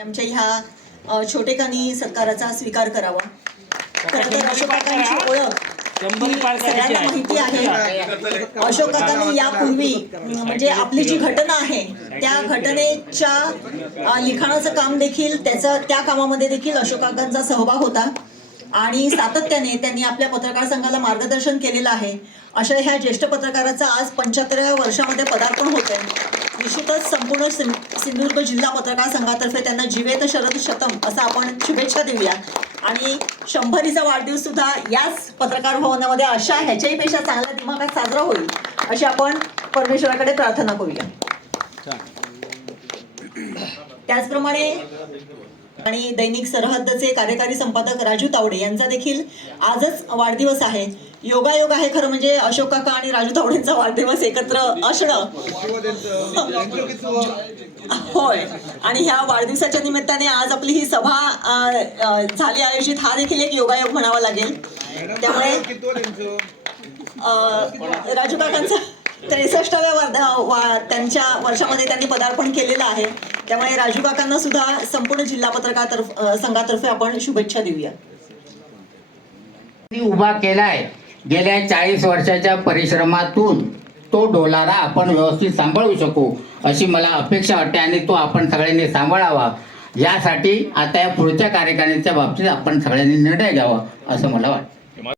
आमच्या ह्या छोटेखानी सत्काराचा स्वीकार करावा. तर अशोक काकांची ओळख सगळ्यांना माहिती आहे. अशोक काकांनी यापूर्वी म्हणजे आपली जी घटना आहे त्या घटनेच्या लिखाणाचं काम देखील त्याचं त्या कामामध्ये देखील अशोक काकांचा सहभाग होता. आणि सातत्याने त्यांनी आपल्या पत्रकार संघाला मार्गदर्शन केलेलं आहे. अशा ह्या ज्येष्ठ पत्रकाराचं आज पंच्याहत्तराव्या वर्षामध्ये पदार्पण होत आहे निश्चितच संपूर्ण सिंधुदुर्ग जिल्हा पत्रकार संघातर्फे त्यांना जिवेत शरद शतम असं आपण शुभेच्छा देऊया. आणि शंभरीचा वाढदिवस सुद्धा याच पत्रकार भवनामध्ये अशा ह्याच्याही पेक्षा चांगल्या दिमागात साजरा होईल अशी आपण परमेश्वराकडे प्रार्थना करूया. त्याचप्रमाणे आणि दैनिक सरहद्दचे कार्यकारी संपादक राजू तावडे यांचा देखील आजच वाढदिवस आहे. योगायोग आहे खरं म्हणजे अशोक काका आणि राजू तावडेंचा वाढदिवस एकत्र असणं. होय. आणि ह्या वाढदिवसाच्या निमित्ताने आज आपली ही सभा झाली आयोजित. हा देखील एक योगायोग म्हणावा लागेल. त्यामुळे राजू काकांचा त्रेसष्टाव्या वर्धा वा त्यांच्या वर्षामध्ये त्यांनी पदार्पण केलेलं आहे. त्यामुळे राजू काकांना सुद्धा संपूर्ण जिल्हा पत्रकार संघातर्फे आपण शुभेच्छा देऊया. उभा केलाय. गेल्या चाळीस वर्षाच्या परिश्रमातून तो डोलारा आपण व्यवस्थित सांभाळू शकू अशी मला अपेक्षा वाटते आणि तो आपण सगळ्यांनी सांभाळावा. यासाठी आता या पुढच्या कार्यकारिणीच्या बाबतीत आपण सगळ्यांनी निर्णय घ्यावा असं मला वाटतं.